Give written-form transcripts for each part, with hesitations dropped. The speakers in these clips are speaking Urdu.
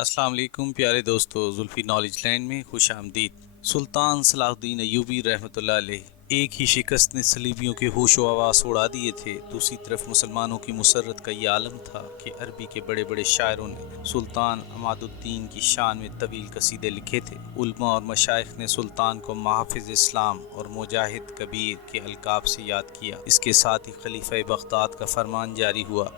السلام علیکم پیارے دوستو، زلفی نالج لینڈ میں خوش آمدید۔ سلطان صلاح الدین ایوبی رحمۃ اللہ علیہ ایک ہی شکست نے صلیبیوں کے ہوش و حواس اڑا دیے تھے۔ دوسری طرف مسلمانوں کی مسرت کا یہ عالم تھا کہ عربی کے بڑے بڑے شاعروں نے سلطان عماد الدین کی شان میں طویل قصیدے لکھے تھے۔ علماء اور مشائخ نے سلطان کو محافظ اسلام اور مجاہد کبیر کے القاب سے یاد کیا۔ اس کے ساتھ ہی خلیفہ بغداد کا فرمان جاری ہوا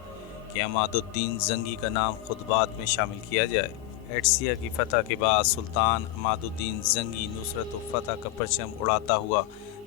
کہ عماد الدین زنگی کا نام خطبات میں شامل کیا جائے۔ ایڈسیا کی فتح کے بعد سلطان عماد الدین زنگی نصرت و فتح کا پرچم اڑاتا ہوا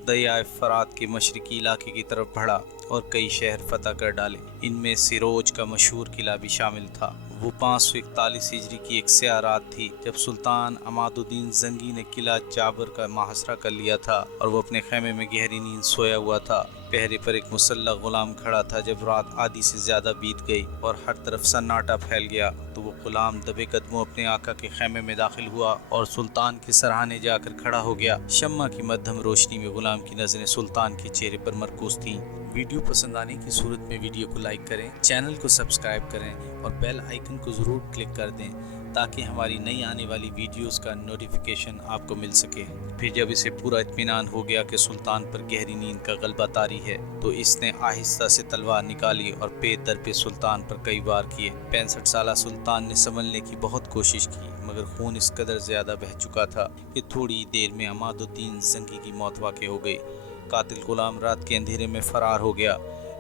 دریائے فرات کے مشرقی علاقے کی طرف بڑھا اور کئی شہر فتح کر ڈالے۔ ان میں سروج کا مشہور قلعہ بھی شامل تھا۔ وہ 541 ہجری کی ایک سیاہ رات تھی جب سلطان عماد الدین زنگی نے قلعہ جابر کا محاصرہ کر لیا تھا اور وہ اپنے خیمے میں گہری نیند سویا ہوا تھا۔ پہرے پر ایک مسلح غلام کھڑا تھا۔ جب رات آدھی سے زیادہ بیت گئی اور ہر طرف سناٹا پھیل گیا تو وہ غلام دبے قدموں اپنے آقا کے خیمے میں داخل ہوا اور سلطان کے سرہانے جا کر کھڑا ہو گیا۔ شمع کی مدھم روشنی میں غلام کی نظریں سلطان کے چہرے پر مرکوز تھیں۔ ویڈیو پسند آنے کی صورت میں ویڈیو کو لائک کریں، چینل کو سبسکرائب کریں اور بیل آئیکن کو ضرور کلک کر دیں تاکہ ہماری نئی آنے والی ویڈیوز کا نوٹیفیکیشن آپ کو مل سکے۔ پھر جب اسے پورا اطمینان ہو گیا کہ سلطان پر گہری نیند کا غلبہ طاری ہے تو اس نے آہستہ سے تلوار نکالی اور پے در پہ سلطان پر کئی وار کیے۔ 65 سالہ سلطان نے سنبھلنے کی بہت کوشش کی مگر خون اس قدر زیادہ بہہ چکا تھا کہ تھوڑی دیر میں عماد الدین زنگی کی موت واقع ہو گئی۔ قاتل غلام رات کے اندھیرے میں فرار ہو گیا۔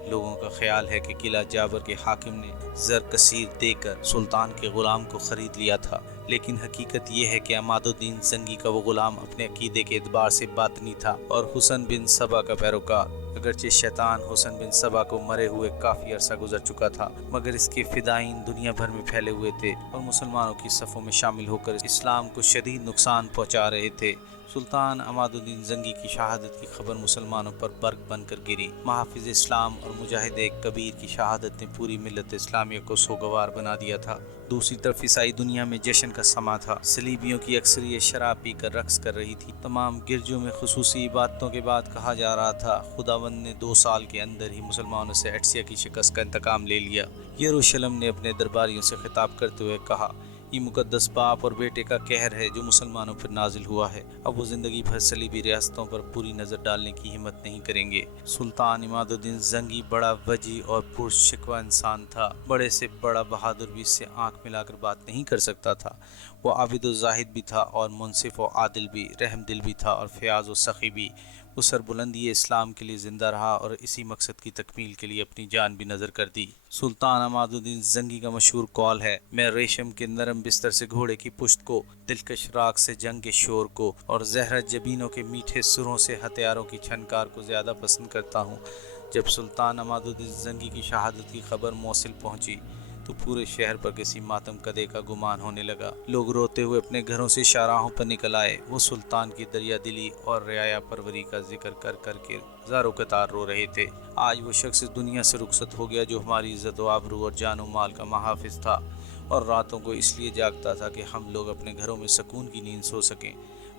لوگوں کا خیال ہے کہ قلعہ جابر کے حاکم نے زر کثیر دے کر سلطان کے غلام کو خرید لیا تھا، لیکن حقیقت یہ ہے کہ عماد الدین زنگی کا وہ غلام اپنے عقیدے کے اعتبار سے باطنی تھا اور حسن بن صبا کا پیروکار۔ اگرچہ شیطان حسن بن صبا کو مرے ہوئے کافی عرصہ گزر چکا تھا مگر اس کے فدائین دنیا بھر میں پھیلے ہوئے تھے اور مسلمانوں کی صفوں میں شامل ہو کر اسلام کو شدید نقصان پہنچا رہے تھے۔ سلطان عماد الدین زنگی کی شہادت کی خبر مسلمانوں پر برق بن کر گری۔ محافظ اسلام اور مجاہد کبیر کی شہادت نے پوری ملت اسلامیہ کو سوگوار بنا دیا تھا۔ دوسری طرف عیسائی دنیا میں جشن کا سماں تھا۔ صلیبیوں کی اکثریت شراب پی کر رقص کر رہی تھی۔ تمام گرجوں میں خصوصی عبادتوں کے بعد کہا جا رہا تھا خداوند نے 2 سال کے اندر ہی مسلمانوں سے ایڈسیا کی شکست کا انتقام لے لیا۔ یروشلم نے اپنے درباریوں سے خطاب کرتے ہوئے کہا، یہ مقدس باپ اور بیٹے کا قہر ہے جو مسلمانوں پر نازل ہوا ہے۔ اب وہ زندگی بھر صلیبی ریاستوں پر پوری نظر ڈالنے کی ہمت نہیں کریں گے۔ سلطان عماد الدین زنگی بڑا وجی اور پرشکوہ انسان تھا۔ بڑے سے بڑا بہادر بھی اس سے آنکھ ملا کر بات نہیں کر سکتا تھا۔ وہ عابد و زاہد بھی تھا اور منصف و عادل بھی، رحم دل بھی تھا اور فیاض و سخی بھی۔ وہ سربلندی اسلام کے لیے زندہ رہا اور اسی مقصد کی تکمیل کے لیے اپنی جان بھی نذر کر دی۔ سلطان عماد الدین زنگی کا مشہور قول ہے، میں ریشم کے نرم بستر سے گھوڑے کی پشت کو، دلکش راگ سے جنگ کے شور کو اور زہرہ جبینوں کے میٹھے سروں سے ہتھیاروں کی چھنکار کو زیادہ پسند کرتا ہوں۔ جب سلطان عماد الدین زنگی کی شہادت کی خبر موصل پہنچی تو پورے شہر پر کسی ماتم کدے کا گمان ہونے لگا۔ لوگ روتے ہوئے اپنے گھروں سے شاہراہوں پر نکل آئے۔ وہ سلطان کی دریا دلی اور رعایا پروری کا ذکر کر کر کے زاروں قطار رو رہے تھے۔ آج وہ شخص اس دنیا سے رخصت ہو گیا جو ہماری عزت و آبرو اور جان و مال کا محافظ تھا اور راتوں کو اس لیے جاگتا تھا کہ ہم لوگ اپنے گھروں میں سکون کی نیند سو سکیں۔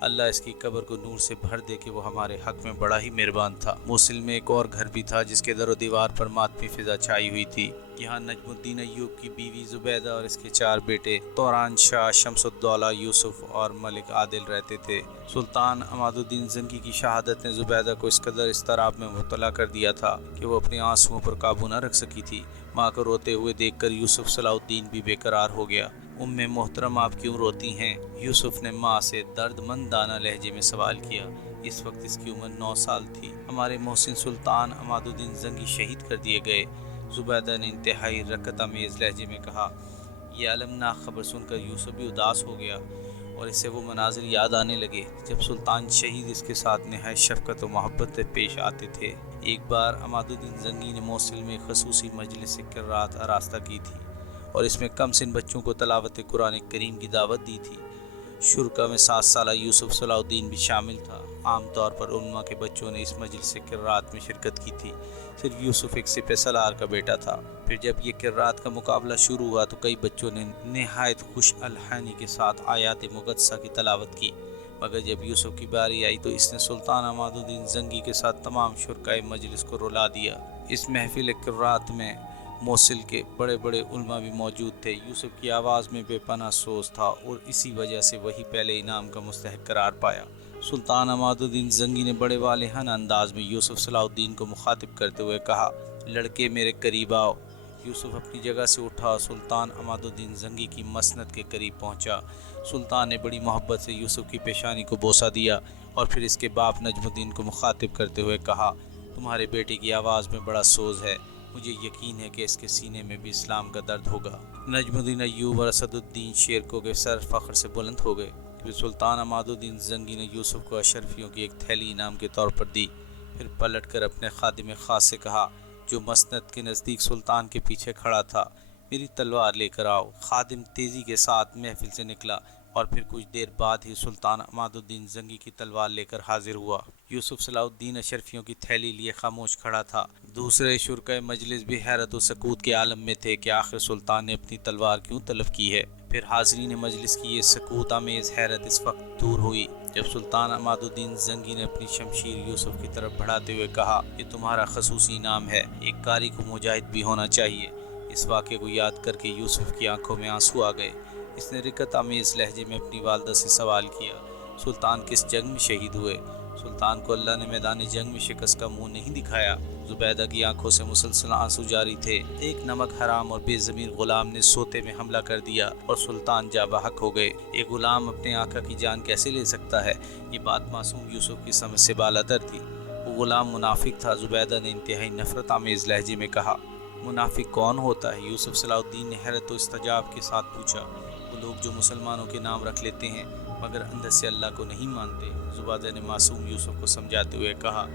اللہ اس کی قبر کو نور سے بھر دے کہ وہ ہمارے حق میں بڑا ہی مہربان تھا۔ موصل میں ایک اور گھر بھی تھا جس کے در و دیوار پر ماتمی فضا چھائی ہوئی تھی۔ یہاں نجم الدین ایوب کی بیوی زبیدہ اور اس کے 4 بیٹے توران شاہ، شمس الدولہ، یوسف اور ملک عادل رہتے تھے۔ سلطان عماد الدین زنگی کی شہادت نے زبیدہ کو اس قدر اضطراب میں مبتلا کر دیا تھا کہ وہ اپنے آنسوؤں پر قابو نہ رکھ سکی تھی۔ ماں کو روتے ہوئے دیکھ کر یوسف صلاح الدین بھی بے قرار ہو گیا۔ ام محترم آپ کیوں روتی ہیں؟ یوسف نے ماں سے درد مندانہ لہجے میں سوال کیا۔ اس وقت اس کی عمر 9 سال تھی۔ ہمارے محسن سلطان عماد الدین زنگی شہید کر دیے گئے، زبیدہ نے انتہائی رقت آمیز لہجے میں کہا۔ یہ المناک خبر سن کر یوسف بھی اداس ہو گیا اور اسے وہ مناظر یاد آنے لگے جب سلطان شہید اس کے ساتھ نہایت شفقت و محبت سے پیش آتے تھے۔ ایک بار عماد الدین زنگی نے موصل میں خصوصی مجلس قرات آراستہ کی تھی اور اس میں کم سن بچوں کو تلاوت قرآن کریم کی دعوت دی تھی۔ شرکا میں 7 سالہ یوسف صلاح الدین بھی شامل تھا۔ عام طور پر علماء کے بچوں نے اس مجلس قرات میں شرکت کی تھی۔ صرف یوسف ایک سپہ سالار کا بیٹا تھا۔ پھر جب یہ قرات کا مقابلہ شروع ہوا تو کئی بچوں نے نہایت خوش الحانی کے ساتھ آیات مقدسہ کی تلاوت کی، مگر جب یوسف کی باری آئی تو اس نے سلطان عماد الدین زنگی کے ساتھ تمام شرکائے مجلس کو رلا دیا۔ اس محفل قرات میں موصل کے بڑے بڑے علماء بھی موجود تھے۔ یوسف کی آواز میں بے پناہ سوز تھا اور اسی وجہ سے وہی پہلے انعام کا مستحق قرار پایا۔ سلطان عماد الدین زنگی نے بڑے والہانہ انداز میں یوسف صلاح الدین کو مخاطب کرتے ہوئے کہا، لڑکے میرے قریب آؤ۔ یوسف اپنی جگہ سے اٹھا، سلطان عماد الدین زنگی کی مسند کے قریب پہنچا۔ سلطان نے بڑی محبت سے یوسف کی پیشانی کو بوسہ دیا اور پھر اس کے باپ نجم الدین کو مخاطب کرتے ہوئے کہا، تمہارے بیٹے کی آواز میں بڑا سوز ہے، مجھے یقین ہے کہ اس کے سینے میں بھی اسلام کا درد ہوگا۔ نجم الدین ایوب اور اسد الدین شیرکو کے سر فخر سے بلند ہو گئے۔ پھر سلطان عماد الدین زنگی نے یوسف کو اشرفیوں کی ایک تھیلی انعام کے طور پر دی، پھر پلٹ کر اپنے خادم خاص سے کہا جو مسند کے نزدیک سلطان کے پیچھے کھڑا تھا، میری تلوار لے کر آؤ۔ خادم تیزی کے ساتھ محفل سے نکلا اور پھر کچھ دیر بعد ہی سلطان عماد الدین زنگی کی تلوار لے کر حاضر ہوا۔ یوسف صلاح الدین اشرفیوں کی تھیلی لیے خاموش کھڑا تھا۔ دوسرے شرکائے مجلس بھی حیرت و سکوت کے عالم میں تھے کہ آخر سلطان نے اپنی تلوار کیوں طلب کی ہے۔ پھر حاضرین مجلس کی یہ سکوت آمیز حیرت اس وقت دور ہوئی جب سلطان عماد الدین زنگی نے اپنی شمشیر یوسف کی طرف بڑھاتے ہوئے کہا، یہ تمہارا خصوصی انعام ہے، ایک قاری کو مجاہد بھی ہونا چاہیے۔ اس واقعے کو یاد کر کے یوسف کی آنکھوں میں آنسو آ گئے۔ اس نے رقت آمیز لہجے میں اپنی والدہ سے سوال کیا، سلطان کس جنگ میں شہید ہوئے؟ سلطان کو اللہ نے میدان جنگ میں شکست کا منہ نہیں دکھایا۔ زبیدہ کی آنکھوں سے مسلسل آنسو جاری تھے۔ ایک نمک حرام اور بے ضمیر غلام نے سوتے میں حملہ کر دیا اور سلطان جاں بحق ہو گئے۔ ایک غلام اپنے آقا کی جان کیسے لے سکتا ہے؟ یہ بات معصوم یوسف کی سمجھ سے بالاتر تھی۔ وہ غلام منافق تھا۔ زبیدہ نے انتہائی نفرت آمیز لہجے میں کہا، منافق کون ہوتا ہے؟ یوسف صلاح الدین نے حیرت و استعجاب کے ساتھ پوچھا، وہ لوگ جو مسلمانوں کے نام رکھ لیتے ہیں مگر اندر سے اللہ کو نہیں مانتے۔ زبیدہ نے معصوم یوسف کو سمجھاتے ہوئے کہا،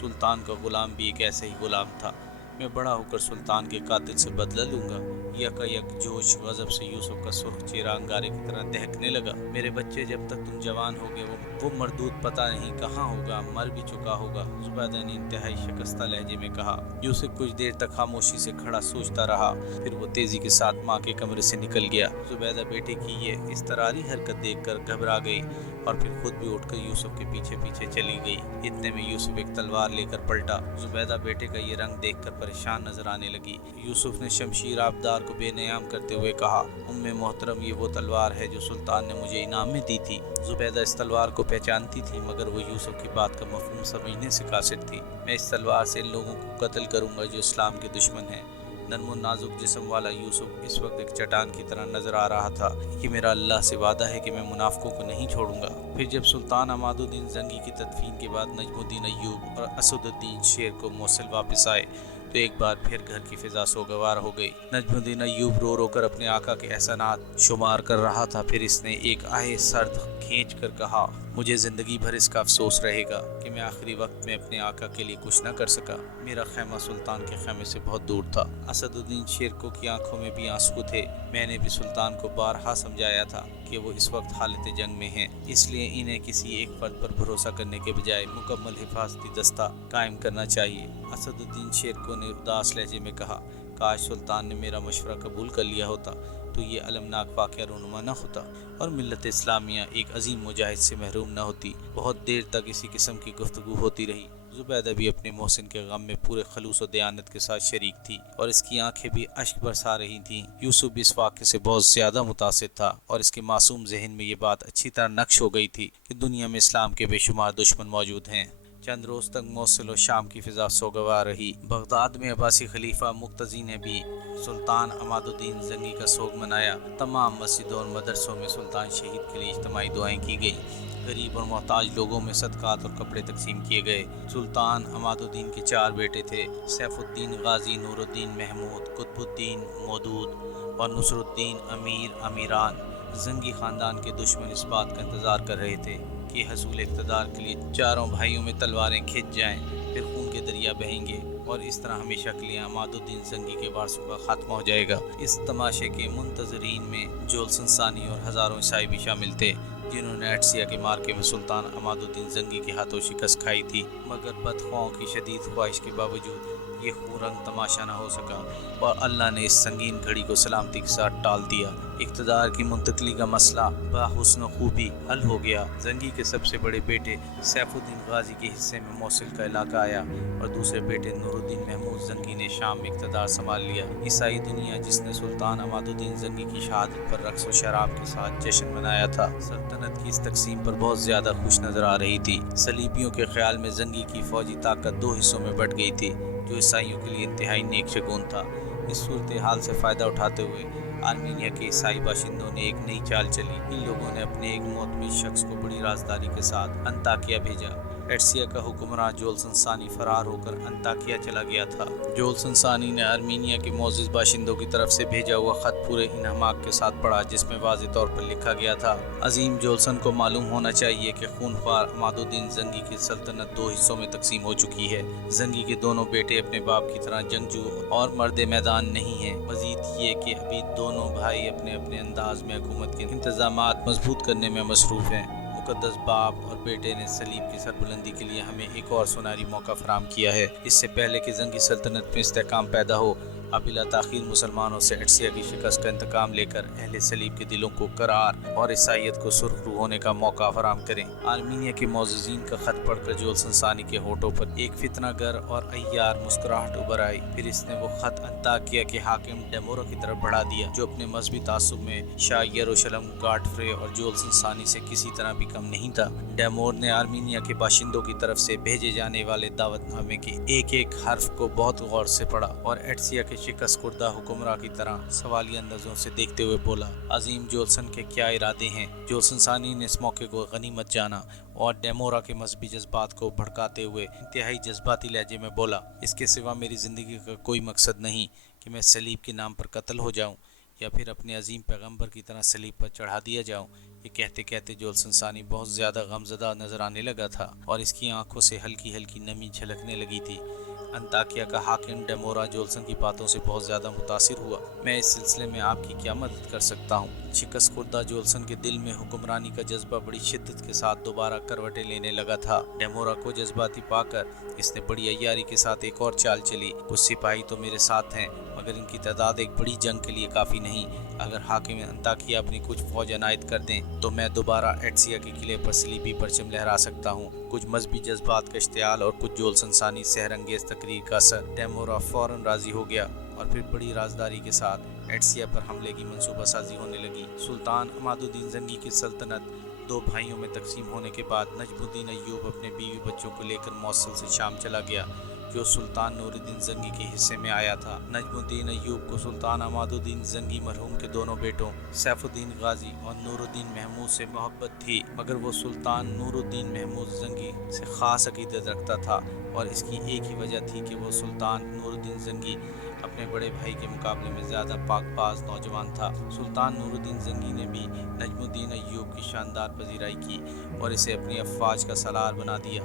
سلطان کا غلام بھی ایک ایسا ہی غلام تھا، میں بڑا ہو کر سلطان کے قاتل سے بدلہ لوں گا۔ یکا یک جوش غضب سے یوسف کا سرخ چہرہ انگارے کی طرح دہکنے لگا۔ میرے بچے، جب تک تم جوان ہوگے وہ مردود پتہ نہیں کہاں ہوگا، مر بھی چکا ہوگا۔ زبیدہ نے انتہائی شکستہ لہجے میں کہا۔ یوسف کچھ دیر تک خاموشی سے کھڑا سوچتا رہا، پھر وہ تیزی کے ساتھ ماں کے کمرے سے نکل گیا۔ زبیدہ بیٹے کی یہ اضطراری حرکت دیکھ کر گھبرا گئی اور پھر خود بھی اٹھ کر یوسف کے پیچھے پیچھے چلی گئی۔ اتنے میں یوسف ایک تلوار لے کر پلٹا۔ زبیدہ بیٹے کا یہ رنگ دیکھ کر پریشان نظر آنے لگی۔ یوسف نے شمشیر آبدار کو بے نیام کرتے ہوئے کہا، محترم، یہ وہ تلوار ہے جو سلطان نے مجھے انعام میں دی تھی۔ زبیدہ اس تلوار کو پہچانتی تھی مگر وہ یوسف کی بات کا مفہوم سمجھنے سے قاصر تھی۔ میں اس تلوار سے ان لوگوں کو قتل کروں گا جو اسلام کے دشمن ہیں۔ نرم و نازک جسم والا یوسف اس وقت ایک چٹان کی طرح نظر آ رہا تھا۔ یہ میرا اللہ سے وعدہ ہے کہ میں منافقوں کو نہیں چھوڑوں گا۔ پھر جب سلطان عماد الدین زنگی کی تدفین کے بعد نجم الدین ایوب اور اسد الدین شیرکو موصل واپس آئے تو ایک بار پھر گھر کی فضا سوگوار ہو گئی۔ نجم الدین ایوب رو رو کر اپنے آقا کے احسانات شمار کر رہا تھا۔ پھر اس نے ایک آہ سرد کھینچ کر کہا، مجھے زندگی بھر اس کا افسوس رہے گا کہ میں آخری وقت میں اپنے آقا کے لیے کچھ نہ کر سکا۔ میرا خیمہ سلطان کے خیمے سے بہت دور تھا۔ اسد الدین شیرکو کی آنکھوں میں بھی آنسو تھے۔ میں نے بھی سلطان کو بارہا سمجھایا تھا کہ وہ اس وقت حالت جنگ میں ہیں، اس لیے انہیں کسی ایک فرد پر بھروسہ کرنے کے بجائے مکمل حفاظتی دستہ قائم کرنا چاہیے۔ اسد الدین شیرکو نے اداس لہجے میں کہا، کاش سلطان نے میرا مشورہ قبول کر لیا ہوتا تو یہ المناک واقعہ رونما نہ ہوتا اور ملت اسلامیہ ایک عظیم مجاہد سے محروم نہ ہوتی۔ بہت دیر تک اسی قسم کی گفتگو ہوتی رہی۔ زبیدہ بھی اپنے محسن کے غم میں پورے خلوص و دیانت کے ساتھ شریک تھی اور اس کی آنکھیں بھی اشک برسا رہی تھیں۔ یوسف بھی اس واقعے سے بہت زیادہ متاثر تھا اور اس کے معصوم ذہن میں یہ بات اچھی طرح نقش ہو گئی تھی کہ دنیا میں اسلام کے بے شمار دشمن موجود ہیں۔ چند روز تک موصل و شام کی فضا سوگوار رہی۔ بغداد میں عباسی خلیفہ مقتدی نے بھی سلطان عماد الدین زنگی کا سوگ منایا۔ تمام مسجدوں اور مدرسوں میں سلطان شہید کے لیے اجتماعی دعائیں کی گئیں۔ غریب اور محتاج لوگوں میں صدقات اور کپڑے تقسیم کیے گئے۔ سلطان عماد الدین کے 4 بیٹے تھے، سیف الدین غازی، نور الدین محمود، قطب الدین مودود اور نصر الدین امیر امیران۔ زنگی خاندان کے دشمن اس بات کا انتظار کر رہے تھے کہ حصول اقتدار کے لیے چاروں بھائیوں میں تلواریں کھنچ جائیں، پھر خون کے دریا بہیں گے اور اس طرح ہمیشہ کے لیے عماد الدین زنگی کے وارثوں کا خاتمہ ہو جائے گا۔ اس تماشے کے منتظرین میں جولسن ثانی اور ہزاروں عیسائی بھی شامل تھے جنہوں نے اٹسیا کے مارکے میں سلطان عماد الدین زنگی کے ہاتھوں شکست کھائی تھی، مگر بدخواہوں کی شدید خواہش کے باوجود یہ خورنگ تماشا نہ ہو سکا اور اللہ نے اس سنگین گھڑی کو سلامتی کے ساتھ ٹال دیا۔ اقتدار کی منتقلی کا مسئلہ بحسن خوبی حل ہو گیا۔ زنگی کے سب سے بڑے بیٹے سیف الدین غازی کے حصے میں موصل کا علاقہ آیا اور دوسرے بیٹے نور الدین محمود زنگی نے شام میں اقتدار سنبھال لیا۔ عیسائی دنیا جس نے سلطان عماد الدین زنگی کی شہادت پر رقص و شراب کے ساتھ جشن منایا تھا، سلطنت کی اس تقسیم پر بہت زیادہ خوش نظر آ رہی تھی۔ صلیبیوں کے خیال میں زنگی کی فوجی طاقت دو حصوں میں بٹ گئی تھی، جو عیسائیوں کے لیے انتہائی نیک شگون تھا۔ اس صورتحال سے فائدہ اٹھاتے ہوئے آرمینیا کے عیسائی باشندوں نے ایک نئی چال چلی۔ ان لوگوں نے اپنے ایک معتمد شخص کو بڑی رازداری کے ساتھ انطاکیہ بھیجا۔ ایڈسیا کا حکمراں جولسن ثانی فرار ہو کر انطاکیہ چلا گیا تھا۔ جولسن ثانی نے آرمینیا کے معزز باشندوں کی طرف سے بھیجا ہوا خط پورے انہماک کے ساتھ پڑھا، جس میں واضح طور پر لکھا گیا تھا: عظیم جولسن کو معلوم ہونا چاہیے کہ خونخوار عماد الدین زنگی کی سلطنت دو حصوں میں تقسیم ہو چکی ہے۔ زنگی کے دونوں بیٹے اپنے باپ کی طرح جنگجو اور مرد میدان نہیں ہیں۔ مزید یہ کہ ابھی دونوں بھائی اپنے اپنے انداز میں حکومت کے انتظامات مضبوط کرنے میں مصروف ہیں۔ مقدس باپ اور بیٹے نے صلیب کی سربلندی کے لیے ہمیں ایک اور سنہری موقع فراہم کیا ہے۔ اس سے پہلے کہ زنگی سلطنت میں استحکام پیدا ہو، اب بلا تاخیر مسلمانوں سے ایڈسیا کی شکست کا انتقام لے کر اہل صلیب کے دلوں کو قرار اور عیسائیت کو سرخ رو ہونے کا موقع فراہم کریں۔ آرمینیا کے معززین کا خط پڑھ کر جولسن ثانی کے ہونٹوں پر ایک فتنہ گر اور عیار مسکراہٹ ابھر آئی۔ پھر اس نے وہ خط انطاکیہ کے حاکم ڈیمورا کی طرف بڑھا دیا، جو اپنے مذہبی تعصب میں شاہ یروشلم گاڈفرے اور جولسن ثانی سے کسی طرح بھی کم نہیں تھا۔ ڈیمور نے آرمینیا کے باشندوں کی طرف سے بھیجے جانے والے دعوت نامے کے ایک ایک حرف کو بہت غور سے پڑھا اور ایڈسیا کے شکست خوردہ حکمراں کی طرح سوالیہ نظروں سے دیکھتے ہوئے بولا: عظیم جولسن کے کیا ارادے ہیں؟ جولسن ثانی نے اس موقع کو غنیمت جانا اور ڈیمورا کے مذہبی جذبات کو بھڑکاتے ہوئے انتہائی جذباتی لہجے میں بولا: اس کے سوا میری زندگی کا کوئی مقصد نہیں کہ میں صلیب کے نام پر قتل ہو جاؤں یا پھر اپنے عظیم پیغمبر کی طرح صلیب پر چڑھا دیا جاؤں۔ یہ کہتے کہتے جولسن ثانی بہت زیادہ غمزدہ نظر آنے لگا تھا اور اس کی آنکھوں سے ہلکی ہلکی نمی جھلکنے لگی تھی۔ انطاکیہ کا حاکم ڈیمورا جولسن کی باتوں سے بہت زیادہ متاثر ہوا۔ میں اس سلسلے میں آپ کی کیا مدد کر سکتا ہوں؟ شکست خوردہ جولسن کے دل میں حکمرانی کا جذبہ بڑی شدت کے ساتھ دوبارہ کروٹیں لینے لگا تھا۔ ڈیمورا کو جذباتی پا کر اس نے بڑی عیاری کے ساتھ ایک اور چال چلی: کچھ سپاہی تو میرے ساتھ ہیں، مگر ان کی تعداد ایک بڑی جنگ کے لیے کافی نہیں۔ اگر حاکم انطاکیہ اپنی کچھ فوج عنایت کر دیں تو میں دوبارہ ایڈسیا کے قلعے پر صلیبی پرچم لہرا سکتا ہوں۔ کچھ مذہبی جذبات کا اشتعال اور کچھ جولسن ثانی سحر انگیز تقریر کا اثر۔ ڈیمورا فوراً راضی ہو گیا اور پھر بڑی رازداری کے ساتھ ایڈسیا پر حملے کی منصوبہ سازی ہونے لگی۔ سلطان عماد الدین زنگی کی سلطنت دو بھائیوں میں تقسیم ہونے کے بعد نجم الدین ایوب اپنے بیوی بچوں کو لے کر موصل سے شام چلا گیا، جو سلطان نور الدین زنگی کے حصے میں آیا تھا۔ نجم الدین ایوب کو سلطان عماد الدین زنگی مرحوم کے دونوں بیٹوں سیف الدین غازی اور نور الدین محمود سے محبت تھی، مگر وہ سلطان نور الدین محمود زنگی سے خاص عقیدت رکھتا تھا اور اس کی ایک ہی وجہ تھی کہ وہ سلطان نور الدین زنگی اپنے بڑے بھائی کے مقابلے میں زیادہ پاک باز نوجوان تھا۔ سلطان نور الدین زنگی نے بھی نجم الدین ایوب کی شاندار پذیرائی کی اور اسے اپنی افواج کا سالار بنا دیا۔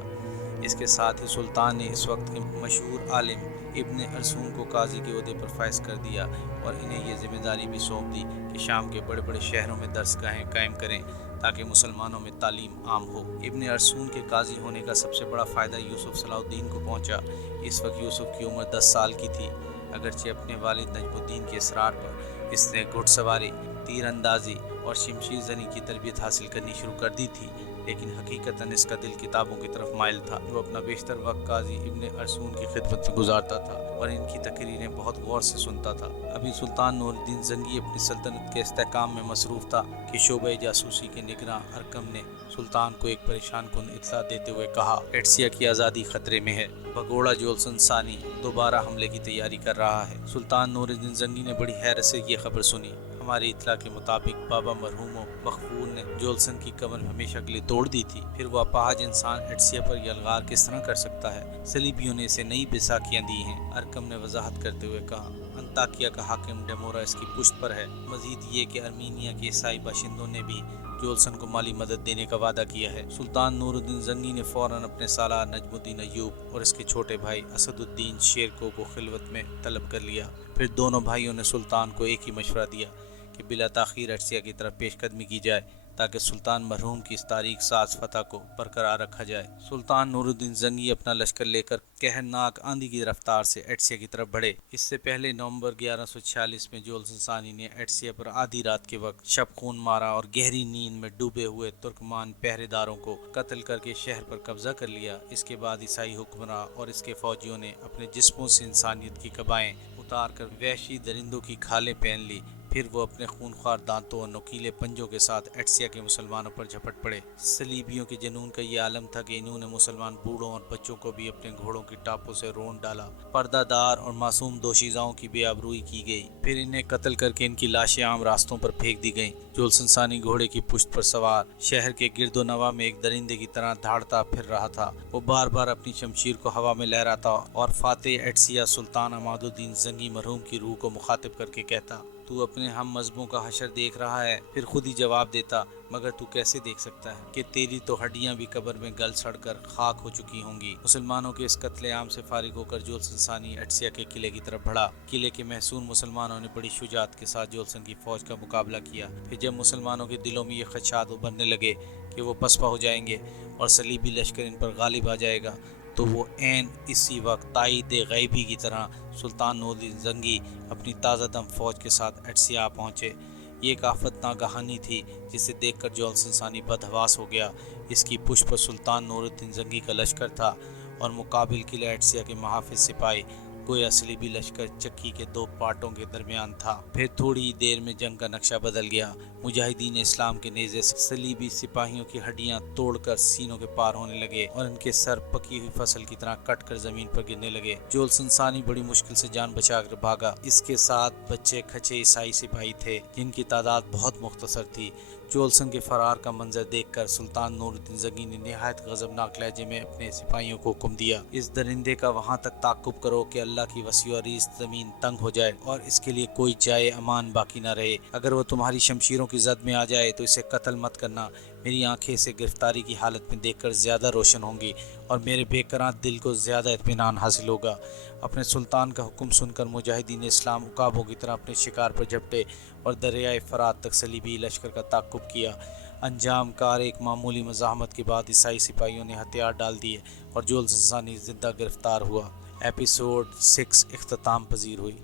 اس کے ساتھ ہی سلطان نے اس وقت کے مشہور عالم ابن ارسون کو قاضی کے عہدے پر فائز کر دیا اور انہیں یہ ذمہ داری بھی سونپ دی کہ شام کے بڑے بڑے شہروں میں درس گاہیں قائم کریں تاکہ مسلمانوں میں تعلیم عام ہو۔ ابن ارسون کے قاضی ہونے کا سب سے بڑا فائدہ یوسف صلاح الدین کو پہنچا۔ اس وقت یوسف کی عمر 10 سال کی تھی۔ اگرچہ اپنے والد نجم الدین کے اصرار پر اس نے گھڑ سواری، تیر اندازی اور شمشیر زنی کی تربیت حاصل کرنی شروع کر دی تھی، لیکن حقیقتاً اس کا دل کتابوں کی طرف مائل تھا۔ وہ اپنا بیشتر وقت قاضی ابن ارسون کی خدمت میں گزارتا تھا اور ان کی تقریریں بہت غور سے سنتا تھا۔ ابھی سلطان نور الدین زنگی اپنی سلطنت کے استحکام میں مصروف تھا کہ شعبہ جاسوسی کے نگراں ارکم نے سلطان کو ایک پریشان کن اطلاع دیتے ہوئے کہا: ایڈسیا کی آزادی خطرے میں ہے۔ بھگوڑا جولسن ثانی دوبارہ حملے کی تیاری کر رہا ہے۔ سلطان نور الدین زنگی نے بڑی حیرت سے یہ خبر سنی۔ ہماری اطلاع کے مطابق بابا مرحوم و مغفور نے جولسن کی کمر ہمیشہ کے لیے توڑ دی تھی، پھر وہ اپاہج انسان ایڈسیا پر یلغار کس طرح کر سکتا ہے؟ صلیبیوں نے اسے نئی بیساکھیاں دی ہیں۔ ارکم نے وضاحت کرتے ہوئے کہا: انطاکیہ کا حاکم ڈیمورا اس کی پشت پر ہے۔ مزید یہ کہ آرمینیا کے عیسائی باشندوں نے بھی جولسن کو مالی مدد دینے کا وعدہ کیا ہے۔ سلطان نور الدین زنگی نے فوراً اپنے سالار نجم الدین ایوب اور اس کے چھوٹے بھائی اسد الدین شیرکو کو خلوت میں طلب کر لیا۔ پھر دونوں بھائیوں نے سلطان کو ایک ہی مشورہ دیا کہ بلا تاخیر ارسیہ کی طرف پیش قدمی کی جائے تاکہ سلطان مرحوم کی اس تاریخ ساز فتح کو برقرار رکھا جائے۔ سلطان نور الدین زنگی اپنا لشکر لے کر قہرناک آندھی کی رفتار سے ایڈسیا کی طرف بڑھے۔ اس سے پہلے نومبر 1146 میں جولسن ثانی نے ایڈسیا پر آدھی رات کے وقت شب خون مارا اور گہری نیند میں ڈوبے ہوئے ترکمان پہرے داروں کو قتل کر کے شہر پر قبضہ کر لیا۔ اس کے بعد عیسائی حکمراں اور اس کے فوجیوں نے اپنے جسموں سے انسانیت کی قبائیں اتار کر وحشی درندوں کی کھالیں پہن لی۔ پھر وہ اپنے خونخوار دانتوں اور نوکیلے پنجوں کے ساتھ ایڈسیا کے مسلمانوں پر جھپٹ پڑے۔ صلیبیوں کے جنون کا یہ عالم تھا کہ انہوں نے مسلمان بوڑھوں اور بچوں کو بھی اپنے گھوڑوں کی ٹاپوں سے رون ڈالا۔ پردہ دار اور معصوم دوشیزاؤں کی بے آبروئی کی گئی، پھر انہیں قتل کر کے ان کی لاشیں عام راستوں پر پھینک دی گئیں۔ جولسن ثانی گھوڑے کی پشت پر سوار شہر کے گرد و نواح میں ایک درندے کی طرح دھاڑتا پھر رہا تھا۔ وہ بار بار اپنی شمشیر کو ہوا میں لہراتا اور فاتح ایڈسیا سلطان عماد الدین زنگی مرحوم کی روح کو مخاطب کر کے کہتا: تو اپنے ہم مذہبوں کا حشر دیکھ رہا ہے؟ پھر خود ہی جواب دیتا: مگر تو کیسے دیکھ سکتا ہے کہ تیری تو ہڈیاں بھی قبر میں گل سڑ کر خاک ہو چکی ہوں گی۔ مسلمانوں کے اس قتل عام سے فارغ ہو کر جولسن ثانی ایڈسیا کے قلعے کی طرف بڑھا۔ قلعے کے محصون مسلمانوں نے بڑی شجاعت کے ساتھ جولسن کی فوج کا مقابلہ کیا۔ پھر جب مسلمانوں کے دلوں میں یہ خدشات ابھرنے لگے کہ وہ پسپا ہو جائیں گے اور صلیبی لشکر ان پر غالب آ جائے گا، تو وہ عین اسی وقت تائید غیبی کی طرح سلطان نور الدین زنگی اپنی تازہ دم فوج کے ساتھ ایڈسیا پہنچے۔ یہ ایک آفت ناگہانی تھی جسے دیکھ کر جولسن ثانی بدحواس ہو گیا۔ اس کی پشت پر سلطان نور الدین زنگی کا لشکر تھا اور مقابل قلعہ ایڈسیا کے محافظ سپاہی، گویا صلیبی لشکر چکی کے دو پارٹوں کے درمیان تھا۔ پھر تھوڑی دیر میں جنگ کا نقشہ بدل گیا۔ مجاہدین اسلام کے نیزے سے صلیبی سپاہیوں کی ہڈیاں توڑ کر سینوں کے پار ہونے لگے اور ان کے سر پکی ہوئی فصل کی طرح کٹ کر زمین پر گرنے لگے۔ جولسن ثانی بڑی مشکل سے جان بچا کر بھاگا۔ اس کے ساتھ بچے کھچے عیسائی سپاہی تھے جن کی تعداد بہت مختصر تھی۔ جولسن کے فرار کا منظر دیکھ کر سلطان نور الدین زنگی نے نہایت غضبناک لہجے میں اپنے سپاہیوں کو حکم دیا: اس درندے کا وہاں تک تعاقب کرو کہ اللہ کی وسیع و عریض زمین تنگ ہو جائے اور اس کے لیے کوئی جائے امان باقی نہ رہے۔ اگر وہ تمہاری شمشیروں کی زد میں آ جائے تو اسے قتل مت کرنا۔ میری آنکھیں اسے گرفتاری کی حالت میں دیکھ کر زیادہ روشن ہوں گی اور میرے بے قرار دل کو زیادہ اطمینان حاصل ہوگا۔ اپنے سلطان کا حکم سن کر مجاہدین اسلام عقابوں کی طرح اپنے شکار پر جھپٹے اور دریائے فرات تک صلیبی لشکر کا تعاقب کیا۔ انجام کار ایک معمولی مزاحمت کے بعد عیسائی سپاہیوں نے ہتھیار ڈال دیے اور جولسن ثانی زندہ گرفتار ہوا۔ ایپیسوڈ 6 اختتام پذیر ہوئی۔